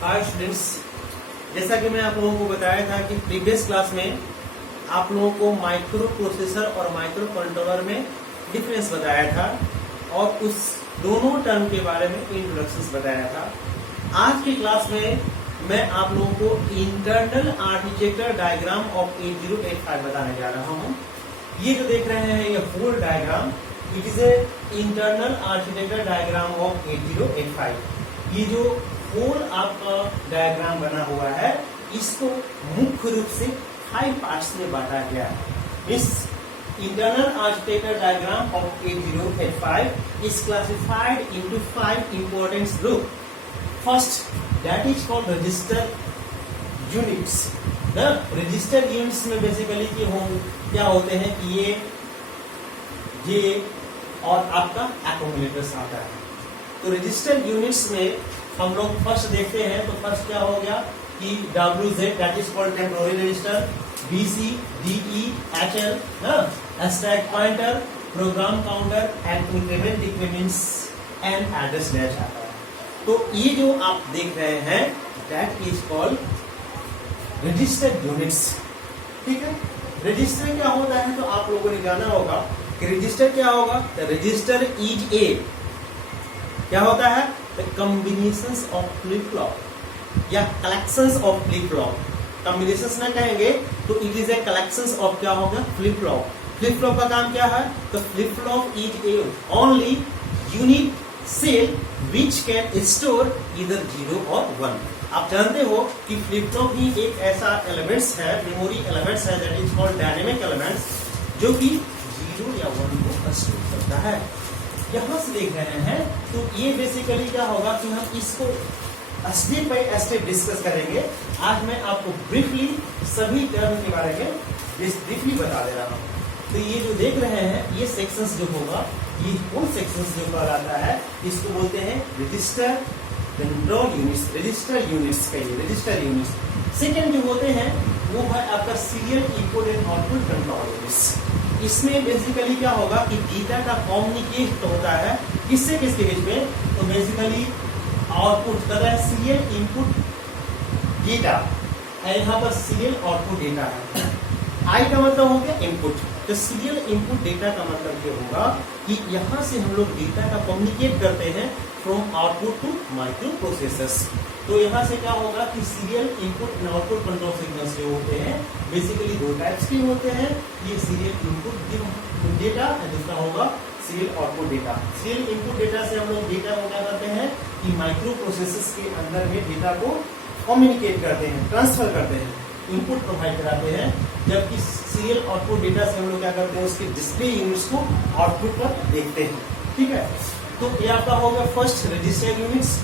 Hi students, जैसा कि मैं आप लोगों को बताया था कि प्रीवियस क्लास में आप लोगों को माइक्रो प्रोसेसर और माइक्रो कंट्रोलर में डिफरेंस बताया था और उस दोनों टर्म के बारे में इंट्रोडक्शन बताया था। आज की क्लास में मैं आप लोगों को इंटरनल आर्किटेक्चर डायग्राम ऑफ 8085 बताने जा रहा हूँ। ये जो देख रहे हैं ये whole diagram, it is a internal architecture diagram of 8085। ये जो होल आपका डायग्राम बना हुआ है इसको मुख्य रूप से 5 पार्ट्स में बांटा गया है। इस internal architecture diagram of 8085 is classified into 5 important groups. First, that is called register units. The register units में बेसिकली क्या होते हैं कि ये और आपका एक्यूमुलेटर्स आता है। तो रजिस्टर यूनिट्स में हम लोग फर्स्ट देखते हैं तो फर्स्ट क्या हो गया कि WZ that is called temporary register, BC, DE, HL stack pointer, program counter and increment decrements and address dash आता है। तो ये जो आप देख रहे हैं that is called register units. ठीक है, रजिस्टर क्या होता है तो आप लोगों ने जाना होगा कि रजिस्टर क्या होगा। रजिस्टर इज ए क्या होता है the combinations of flip flop या collections of flip flop. Combinations ना कहेंगे तो it is a collections of क्या होगा फ्लिप फ्लॉप। फ्लिप फ्लॉप का काम क्या है तो flip flop is a only unit cell which can store इधर 0 और 1। आप जानते हो कि फ्लिप फ्लॉप ही एक ऐसा एलिमेंट्स है, मेमोरी एलिमेंट्स है that is called dynamic elements, जो कि 0 या 1 को स्टोर करता है। यहां से देख रहे हैं तो ये बेसिकली क्या होगा कि हम इसको स्टेप बाय स्टेप डिस्कस करेंगे। आज मैं आपको ब्रीफली सभी टर्म के बारे में ब्रीफली बता दे रहा हूँ। तो ये जो देख रहे हैं ये सेक्शंस जो होगा, ये होल सेक्शंस जो कहलाता है इसको बोलते हैं register control units, register units कहिए रजिस्टर यूनिट्स। सेकेंड जो होते हैं वो है आपका serial input and output control units. इसमें बेसिकली क्या होगा कि डेटा का कम्युनिकेट होता है किससे किसके बीच में, तो बेसिकली आउटपुट कर रहा है सीरियल इनपुट डेटा और यहाँ पर सीरियल आउटपुट डेटा है। आई का मतलब हो गया इनपुट, तो सीरियल इनपुट डेटा का मतलब ये होगा कि यहाँ से हम लोग डेटा का कम्युनिकेट करते हैं from output to micro processors. तो यहाँ से क्या होगा कि serial input and output control signals जो होते हैं बेसिकली 2 टाइप्स के होते हैं। ये सीरियल इनपुट डेटा और दूसरा होगा serial output data. Serial input data से हम लोग डेटा को क्या करते हैं कि माइक्रो प्रोसेसर्स के अंदर में डेटा को कम्युनिकेट करते हैं, ट्रांसफर करते हैं, इनपुट प्रोवाइड कराते हैं। जबकि सीरियल आउटपुट डेटा से हम लोग क्या करते हैं उसके डिस्प्ले यूनिट्स को आउटपुट पर देखते हैं। ठीक है, तो ये आपका होगा फर्स्ट रजिस्टर यूनिट्स।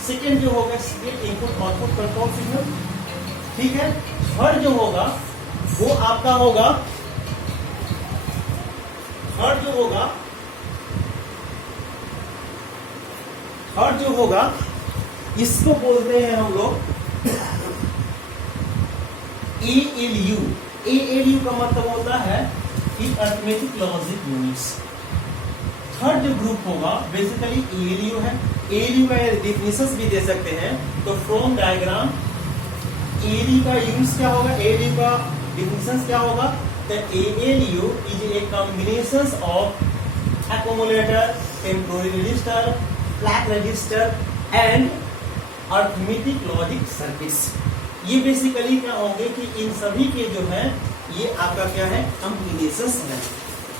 सेकेंड जो होगा serial input output control signal. ठीक है, थर्ड जो होगा वो आपका होगा थर्ड जो होगा इसको बोलते हैं हम लोग ALU। ALU का मतलब होता है कि अरिथमेटिक लॉजिक यूनिट्स। थर्ड जो ग्रुप होगा बेसिकली ALU है। ALU का डेफिनेशंस भी दे सकते हैं। तो फ्रॉम डायग्राम ALU का यूनिट्स क्या होगा, ALU का डेफिनेशंस क्या होगा, तो ALU is a combinations of accumulator, temporary register, flag register and arithmetic logic circuits. ये बेसिकली क्या होंगे कि इन सभी के जो है ये आपका क्या है कॉम्बिनेशंस है।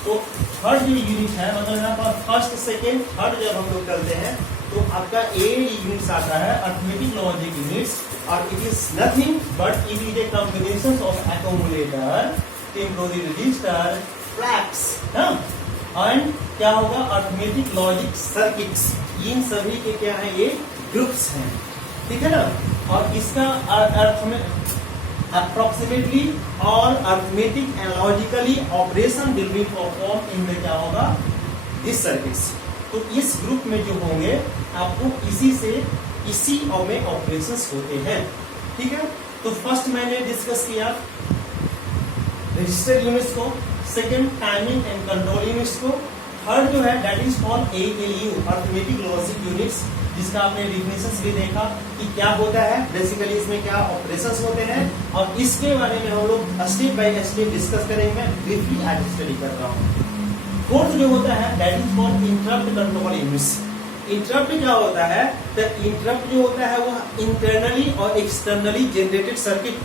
तो थर्ड जो यूनिट है मतलब यहाँ पर फर्स्ट सेकेंड थर्ड जब हम लोग करते हैं तो आपका यूनिट्स आता है अरिथमेटिक लॉजिक यूनिट्स और it is nothing but it is a combination of accumulator, temporary register, flags and क्या होगा अरिथमेटिक लॉजिक सर्किट्स। इन सभी के क्या है ये ग्रुप्स हैं। ठीक है ना, और इसका अर्थ में अप्रोक्सीमेटली और arithmetic and logically operation will be perform in में क्या होगा दिस सर्किट्स। तो इस ग्रुप में जो होंगे आपको इसी में ऑपरेशंस होते हैं। ठीक है, तो फर्स्ट मैंने डिस्कस किया रजिस्टर यूनिट्स को, second timing and control units को, थर्ड जो है that is called ALU arithmetic logic units जिसका आपने डिफिनेशंस भी देखा कि क्या होता है, बेसिकली इसमें क्या ऑपरेशंस होते हैं, और इसके बारे में हम लोग स्टेप बाय स्टेप डिस्कस करेंगे। मैं ब्रीफली आज स्टडी कर रहा हूँ। फोर्थ जो होता है that is called interrupt control units. Interrupt क्या होता है? तो इंटरप्ट जो होता है वो इंटरनली और एक्सटर्नली जनरेटेड सर्किट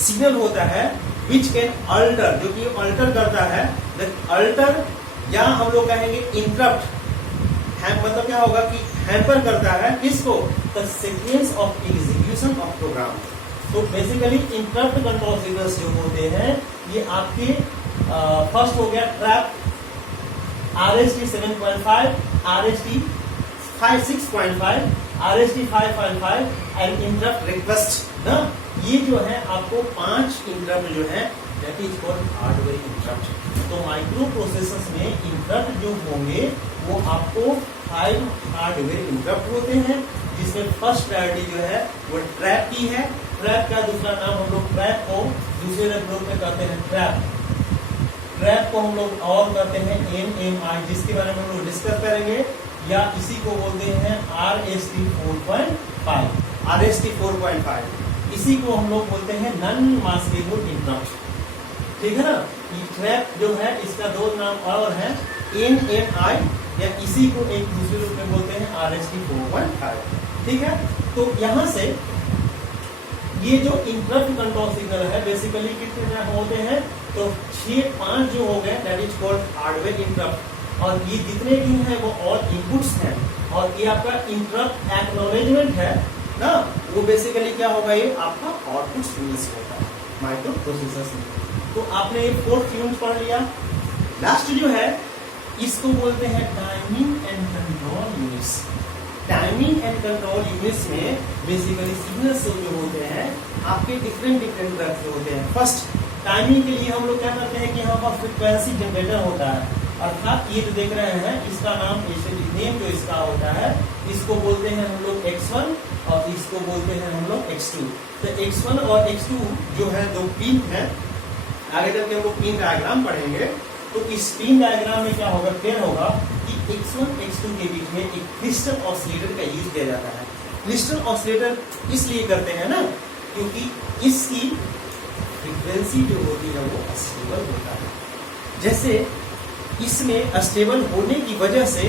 सिग्नल होता है विच कैन अल्टर, जो कि अल्टर करता है, अल्टर या हम लोग कहेंगे इंटरप्ट, मतलब क्या होगा कि हैम्पर करता है किसको? The sequence of execution of program. तो बेसिकली इंटरप्ट कंट्रोल सिग्नल्स जो होते हैं ये आपके फर्स्ट हो गया trap, RST 7.5, RST 6.5, RST 5.5 and interrupt request ना, ये जो है आपको 5 इंटरप्ट जो है that is called hardware interrupt. तो माइक्रो प्रोसेसर्स में इंटरप्ट जो होंगे वो आपको 5 हार्डवेयर इंटरप्ट होते हैं, जिसमें फर्स्ट प्रायोरिटी जो है वो ट्रैप की है। ट्रैप का दूसरा नाम हम लोग ट्रैप को दूसरे ग्रुप में करते हैं ट्रैप। ट्रैप को हम लोग और करते हैं NMI, जिसके बारे में हम लोग डिस्कस करेंगे, या इसी को बोलते हैं RST 4.5, RST 4.5 इसी को हम लोग बोलते हैं नॉन मास्केबल इंटरप्ट। ठीक है ना। ये ट्रैप जो है इसका दो नाम और है, NMI, या इसी को एक दूसरे रूप में बोलते हैं RST 4.5। ठीक है। तो यहां से ये जो इंटरप्ट कंट्रोल सिग्नल है बेसिकली कितने टाइप होते हैं? तो 5 जो हो गए that is called hardware interrupt, और ये जितने भी हैं वो और इनपुट्स हैं, और ये आपका इंटरप्ट एक्नॉलेजमेंट है ना, वो बेसिकली क्या होगा? ये आपका आउटपुट सिग्नल्स होता है माइक्रो प्रोसेसर्स में। तो आपने ये 4th यूनिट पढ़ लिया। लास्ट जो है इसको बोलते हैं timing and control units. Timing and control units में बेसिकली सिग्नल्स जो होते हैं आपके डिफरेंट तरह के होते हैं। फर्स्ट टाइमिंग के लिए हम लोग क्या करते हैं कि यहाँ पर फ्रिक्वेंसी जनरेटर होता है, अर्थात ये जो देख रहे हैं इसका नाम नेम जो इसका होता है इसको बोलते हैं हम लोग X1 और इसको बोलते हैं हम लोग X2। तो X1 और X2 जो है दो पिन है, आगे चल के हम लोग पिन डायग्राम पढ़ेंगे। तो इस पिन डायग्राम में क्या होगा? क्लियर होगा कि X1 X2 के बीच में एक क्रिस्टल ऑसिलेटर का यूज किया जाता है। क्रिस्टल ऑसिलेटर इसलिए करते हैं ना क्योंकि इसकी फ्रीक्वेंसी जो होती है वो अस्टेबल होता है। जैसे इसमें अस्टेबल होने की वजह से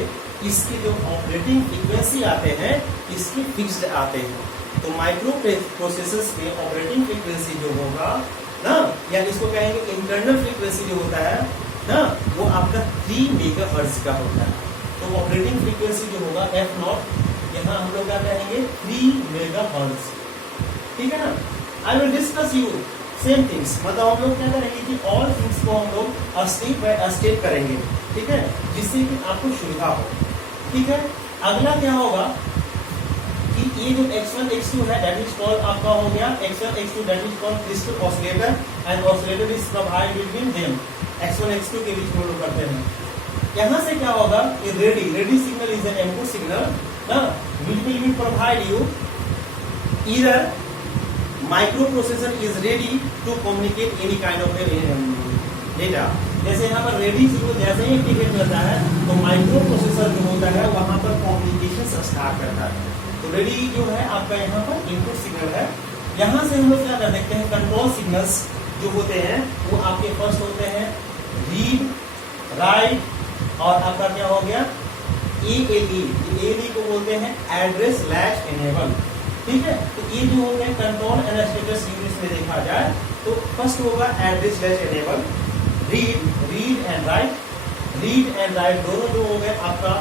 इसके जो ऑपरेटिंग फ्रीक्वेंसी आते हैं इसके फिक्स्ड आते हैं। तो माइक्रो प्रोसेसर्स के ऑपरेटिंग फ्रीक्वेंसी जो होगा ना, या इसको कहेंगे इंटरनल फ्रीक्वेंसी जो होता है ना, वो आपका 3 मेगाहर्ट्ज का होता है। तो ऑपरेटिंग फ्रीक्वेंसी जो होगा F0, यहाँ हम लोग क्या कहेंगे 3 मेगाहर्ट्ज। ठीक है ना। I will discuss you same things, मतलब हम लोग क्या करेंगे कि ऑल थिंग्स को हम लोग स्टेप बाय स्टेप करेंगे। ठीक है, जिससे कि आपको सुविधा हो। ठीक है। अगला क्या होगा कि ये जो X1 X2 है दैट इज कॉल्ड आपका हो गया X1 X2 that is called crystal oscillator and oscillator is provide between them. X1 X2 के बीच में लोग करते हैं। यहाँ से क्या होगा कि ready signal is an input signal ना, which will be provide you either microprocessor is ready to communicate any kind of data। जैसे यहाँ पर रेडी सिग्नल जैसे ही एक्टिवेट करता है तो माइक्रो प्रोसेसर जो होता है वहां पर कम्युनिकेशन स्टार्ट करता है। तो रेडी जो है आपका यहाँ पर इनपुट सिग्नल है। यहाँ से हम लोग क्या कर देखते हैं कंट्रोल सिग्नल्स जो होते हैं वो आपके फर्स्ट होते हैं रीड, राइट, और आपका क्या हो गया ALE। ALE को बोलते हैं एड्रेस लैच एनेबल। ठीक है। तो ये जो हो गया कंट्रोल एंड स्टेटस यूनिट्स में देखा जाए तो फर्स्ट होगा address latch enable, read and right. Read and right दोनों जो हो गए आपका,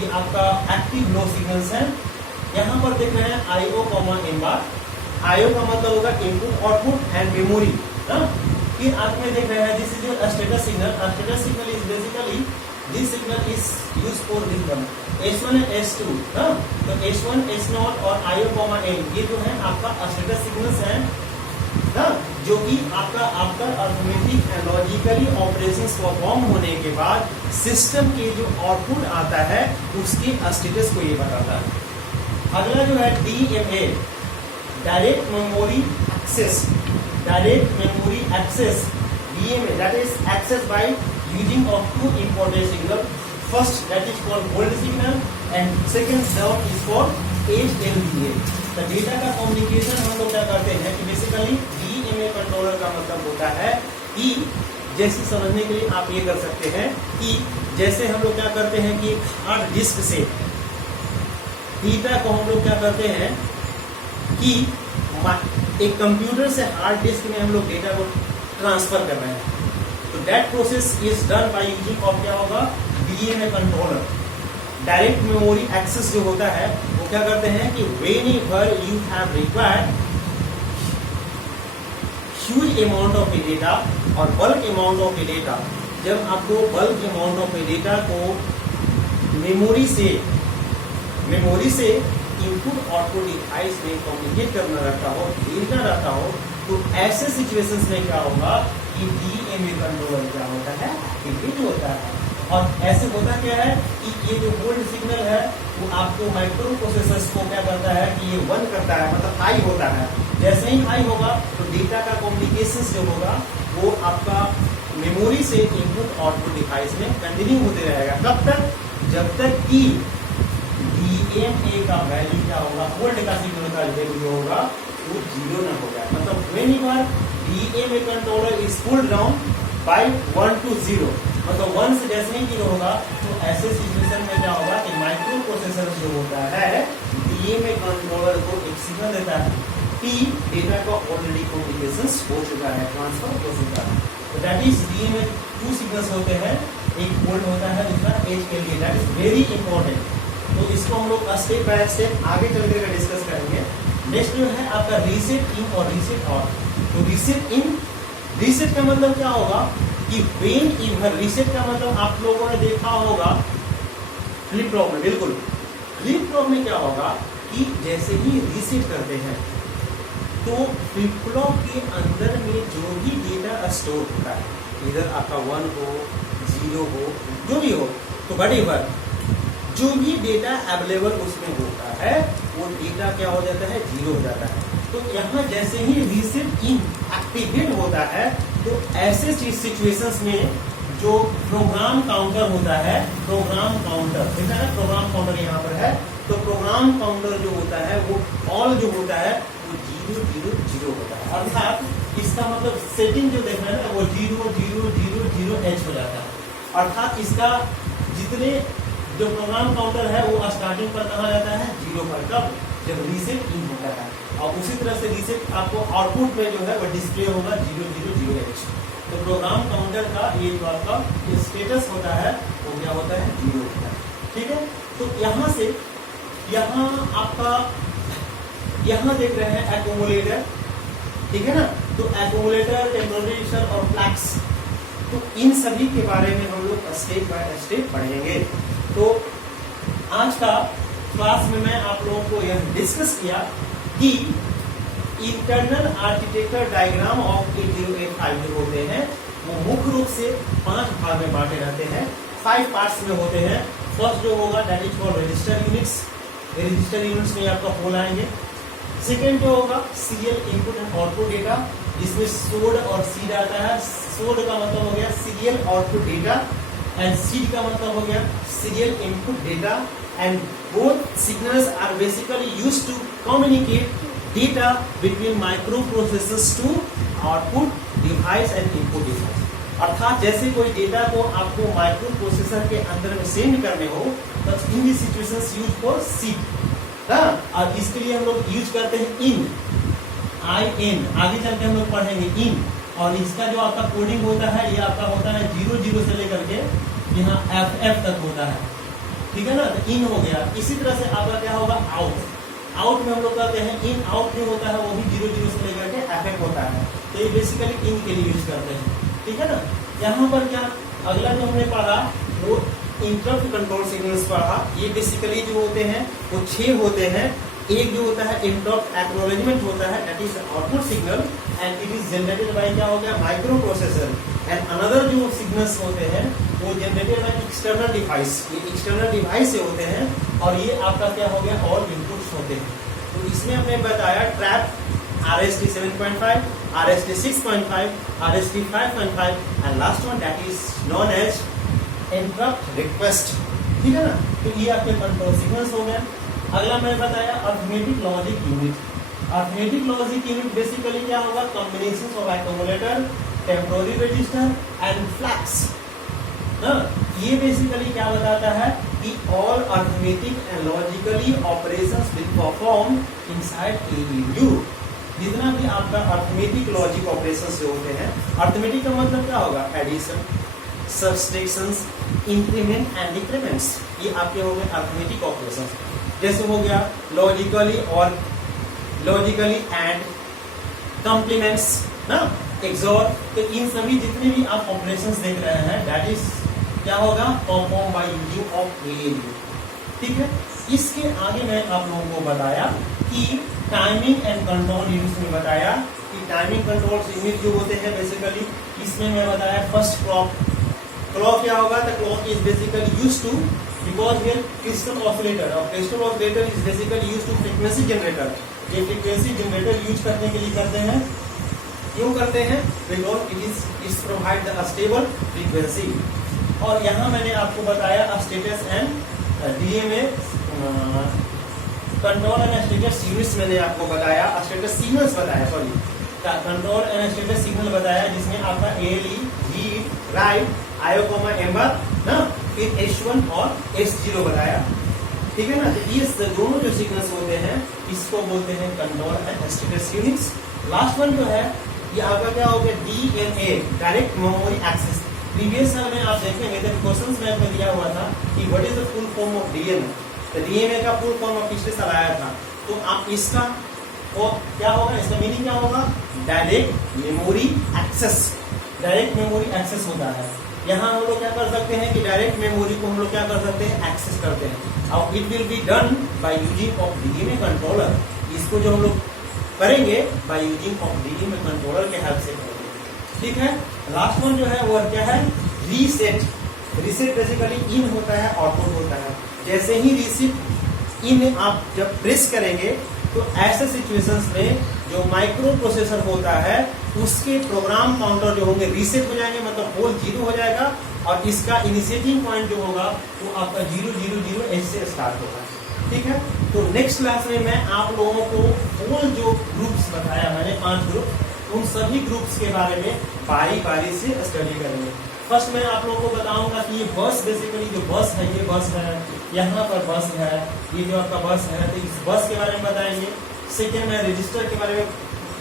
ये आपका एक्टिव लो सिग्नल्स हैं। यहाँ पर देख रहे हैं IO इन बार। IO का मतलब होगा इनपुट आउटपुट एंड मेमोरी ना। फिर आप में देख रहे हैं this is your status signal. Status signal is basically this signal is use for this one S1 and S2 ना। तो S1 S0 और IO M ये जो है आपका स्टेटस सिग्नल्स हैं ना, जो कि आपका arithmetic and logically operations perform होने के बाद सिस्टम के जो आउटपुट आता है उसके स्टेटस को ये बताता है। अगला जो है DMA direct memory access. Direct memory access DMA that is access by using of two important signal. First that is called hold signal and second term is called HLDA। तो डेटा का communication हम लोग क्या करते हैं कि basically DMA controller का मतलब होता है कि जैसे समझने के लिए आप ये कर सकते हैं कि जैसे हम लोग क्या करते हैं कि एक हार्ड डिस्क से डेटा को हम लोग क्या करते हैं कि एक कंप्यूटर से हार्ड डिस्क में हम लोग डेटा को ट्रांसफर कर रहे हैं। तो that process is done by using of क्या होगा DMA controller. Direct memory access जो होता है वो क्या करते हैं कि whenever you have required huge amount of data और बल्क अमाउंट ऑफ डेटा, जब आपको बल्क अमाउंट ऑफ डेटा को मेमोरी से इनपुट आउटपुट डिवाइस में कम्युनिकेट करना रहता हो, भेजना रहता हो, तो ऐसे सिचुएशंस में क्या होगा कि DMA कंट्रोलर क्या होता है, एक्टिवेट होता है। और ऐसे होता क्या है कि ये जो होल्ड सिग्नल है वो आपको माइक्रो प्रोसेसर्स को क्या करता है कि ये 1 करता है, मतलब हाई होता है। जैसे ही हाई होगा तो डेटा का कम्युनिकेशन जो होगा वो आपका मेमोरी से इनपुट आउटपुट डिवाइस में कंटिन्यू होते रहेगा। कब तक? जब तक कि DMA का वैल्यू क्या होगा, होल्ड का सिग्नल का वैल्यू जो होगा वो 0 ना हो जाए। मतलब whenever DMA controller is pulled down by 1 to 0, मतलब 1 से जैसे ही 0 होगा तो ऐसे सिचुएशन में क्या होगा कि माइक्रो प्रोसेसर जो होता है DMA कंट्रोलर को एक सिग्नल देता है कि डेटा का ऑलरेडी कम्युनिकेशन हो चुका है, ट्रांसफर हो चुका है। तो दैट इज DMA 2 सिग्नल्स होते हैं, एक होल्ड होता है दूसरा HLDA। That is very important. तो इसको हम लोग स्टेप बाय स्टेप आगे चल कर डिस्कस करेंगे। नेक्स्ट जो है आपका रीसेट इन और रीसेट आउट। तो रीसेट इन, रीसेट का मतलब क्या होगा कि व्हेन एवर, रीसेट का मतलब आप लोगों ने देखा होगा फ्लिप फ्लॉप में, बिल्कुल फ्लिप फ्लॉप में क्या होगा कि जैसे ही रीसेट करते हैं तो फ्लिप फ्लॉप के अंदर में जो भी डेटा स्टोर होता है, इधर आपका 1 हो 0 हो जो भी हो, तो वटेवर जो भी डेटा अवेलेबल उसमें होता है वो डेटा क्या हो जाता है, 0 हो जाता है। तो यहाँ जैसे ही रीसेट इन एक्टिवेट होता है तो ऐसे सिचुएशंस में जो प्रोग्राम काउंटर होता है, प्रोग्राम काउंटर देखा है, प्रोग्राम काउंटर यहाँ पर है, तो प्रोग्राम काउंटर जो होता है वो ऑल जो होता है वो 0 0 0 होता है। अर्थात इसका मतलब सेटिंग जो देखना है ना वो 0 0 0 0 H हो जाता है। अर्थात इसका जितने जो प्रोग्राम काउंटर है वो स्टार्टिंग पर कहा जाता है 0 पर, कब? जब रीसेट इन होता है। और उसी तरह से रीसेट आपको आउटपुट में जो है वो डिस्प्ले होगा 0 0 0 H। तो प्रोग्राम काउंटर का ये जो आपका स्टेटस होता है वो क्या होता है, 0 होता है। ठीक है, तो यहाँ से यहाँ आपका यहाँ देख रहे हैं एक्यूमुलेटर, ठीक है ना। तो एक्यूमुलेटर, टेम्पोरेचर और फ्लैक्स, तो इन सभी के बारे में हम लोग स्टेप बाय स्टेप पढ़ेंगे। तो आज का क्लास में मैं आप लोगों को यह डिस्कस किया कि इंटरनल आर्किटेक्चर डायग्राम ऑफ 8085 जो होते हैं वो मुख्य रूप से 5 भाग में बांटे रहते हैं, 5 पार्ट्स में होते हैं। फर्स्ट जो होगा that is for register units, register units में आपका होल आएंगे। सेकेंड जो होगा serial input and output data, जिसमें सोड और सीड आता है। सोड का मतलब हो गया serial output data and SID का मतलब हो गया serial input data, and both signals are basically used to communicate data between microprocessors to output device and input device. अर्थात जैसे कोई डेटा को आपको माइक्रो प्रोसेसर के अंदर में सेंड करने हो तो in the situations use for seed, और इसके लिए हम लोग यूज करते हैं इन, IN, आगे चल के हम लोग पढ़ेंगे इन। और इसका जो आपका कोडिंग होता है ये आपका होता है 0 0 से लेकर के यहाँ FF तक होता है, ठीक है ना। तो इन हो गया। इसी तरह से आपका क्या होगा आउट, आउट में हम लोग कहते हैं इन, आउट जो होता है वो भी 0 0 से लेकर के FF होता है। तो ये बेसिकली इन के लिए यूज करते हैं, ठीक है ना। यहाँ पर क्या अगला जो हमने पढ़ा वो इंटरप्ट कंट्रोल सिग्नल्स पढ़ा। ये बेसिकली जो होते हैं वो 6 होते हैं। एक जो होता है इंटरप्ट एक्नॉलेजमेंट होता है, that is output signal and it is generated by क्या हो गया माइक्रो प्रोसेसर। एंड अनदर जो सिग्नल्स होते हैं वो जनरेटेड बाय एक्सटर्नल डिवाइस, ये एक्सटर्नल डिवाइस से होते हैं। और ये आपका क्या हो गया और इनपुट्स होते हैं। तो इसमें हमने बताया trap, RST 7.5, RST 6.5, RST 5.5 and last one that is non as interrupt request, ठीक है ना। तो ये आपके कंट्रोल सिग्नल्स हो गए। अगला मैंने बताया arithmetic logic unit. Arithmetic logic unit basically क्या होगा, combination of accumulator, temporary register and flags. ये बेसिकली क्या बताता है कि all arithmetic and logically operations will perform inside ALU. जितना भी आपका अर्थमेटिक लॉजिक ऑपरेशंस जो होते हैं, अर्थमेटिक का मतलब क्या होगा, एडिशन, सब्सट्रैक्शंस, इंक्रीमेंट एंड डिक्रीमेंट्स, ये आपके हो गए अर्थमेटिक ऑपरेशंस। जैसे हो गया लॉजिकली और लॉजिकली एंड कॉम्प्लीमेंट्स ना, एक्सॉर, तो इन सभी जितने भी आप ऑपरेशंस देख रहे हैं दैट इज क्या होगा, perform by using of ALU. ठीक है, इसके आगे मैं आप लोगों को बताया कि टाइमिंग एंड कंट्रोल यूनिट्स में बताया कि टाइमिंग कंट्रोल यूनिट जो होते हैं बेसिकली, इसमें मैं बताया फर्स्ट क्लॉक क्या होगा, the clock is basically used to, because here crystal oscillator, और crystal oscillator is basically used to frequency generator. ये फ्रीक्वेंसी जनरेटर यूज करने के लिए करते हैं, क्यों करते हैं, because it is provide the stable frequency. और यहाँ मैंने आपको बताया status and DMA control and status units, मैंने आपको बताया स्टेटस सिग्नल्स बताया, sorry control and status signal बताया, जिसमें आपका ALE, read, right, IO coma amber ना, फिर H1 और H0 बताया। ठीक है ना, तो ये दोनों जो सिग्नल्स होते हैं इसको बोलते हैं control and status units. Last one जो है ये आपका क्या हो गया, DMA, direct memory access. Previous साल में आप देखेंगे तो क्वेश्चंस में आपको दिया हुआ था कि what is the full form of DMA, तो डीएमए का फुल फॉर्म पिछले साल आया था, तो आप इसका और क्या होगा, इसका मीनिंग क्या होगा, direct memory access. Direct memory access होता है, यहाँ हम लोग क्या कर सकते हैं कि डायरेक्ट मेमोरी को हम लोग क्या कर सकते हैं, एक्सेस करते हैं, और it will be done by using of DMA controller. इसको जो हम लोग करेंगे bye using of DMA controller के हेल्प से करेंगे। ठीक है, लास्ट वन जो है वो क्या है, रीसेट। रीसेट बेसिकली इन होता है, आउटपुट होता है। जैसे ही रीसेट इन आप जब प्रेस करेंगे तो ऐसे सिचुएशंस में जो माइक्रो प्रोसेसर होता है उसके प्रोग्राम काउंटर जो होंगे रीसेट हो जाएंगे, मतलब होल 0 हो जाएगा, और इसका इनिशिएटिंग पॉइंट जो होगा वो आपका 000 से स्टार्ट होगा। ठीक है, तो नेक्स्ट क्लास में मैं आप लोगों को होल जो ग्रुप्स बताया मैंने 5 ग्रुप, उन सभी ग्रुप्स के बारे में बारी बारी से स्टडी करेंगे। फर्स्ट मैं आप लोगों को बताऊंगा कि ये बस बेसिकली जो बस है, ये बस है, यहाँ पर बस है, ये जो आपका बस है, तो इस बस के बारे में बताएंगे। सेकेंड में रजिस्टर के बारे में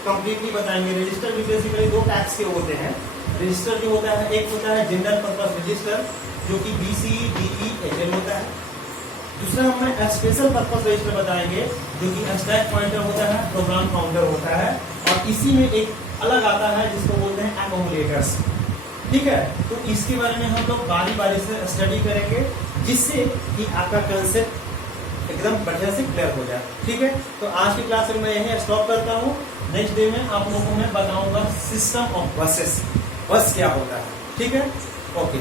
कंप्लीटली बताएंगे। रजिस्टर भी बेसिकली 2 टाइप्स के होते हैं। रजिस्टर जो होता है, एक होता है जनरल पर्पस रजिस्टर जो कि BCDE होता है। दूसरा हमें स्पेशल पर्पस रजिस्टर बताएंगे जो कि स्टैक पॉइंटर होता है, प्रोग्राम काउंटर होता है, और इसी में एक अलग आता है जिसको बोलते हैं एक्यूमुलेटर्स। ठीक है, तो इसके बारे में हम लोग बारी बारी से स्टडी करेंगे जिससे कि आपका कंसेप्ट एकदम बढ़िया से क्लियर हो जाए। ठीक है, तो आज की क्लास में मैं यही स्टॉप करता हूँ। नेक्स्ट डे में आप लोगों को मैं बताऊंगा सिस्टम ऑफ बसेस, बस क्या होता है। ठीक है, ओके।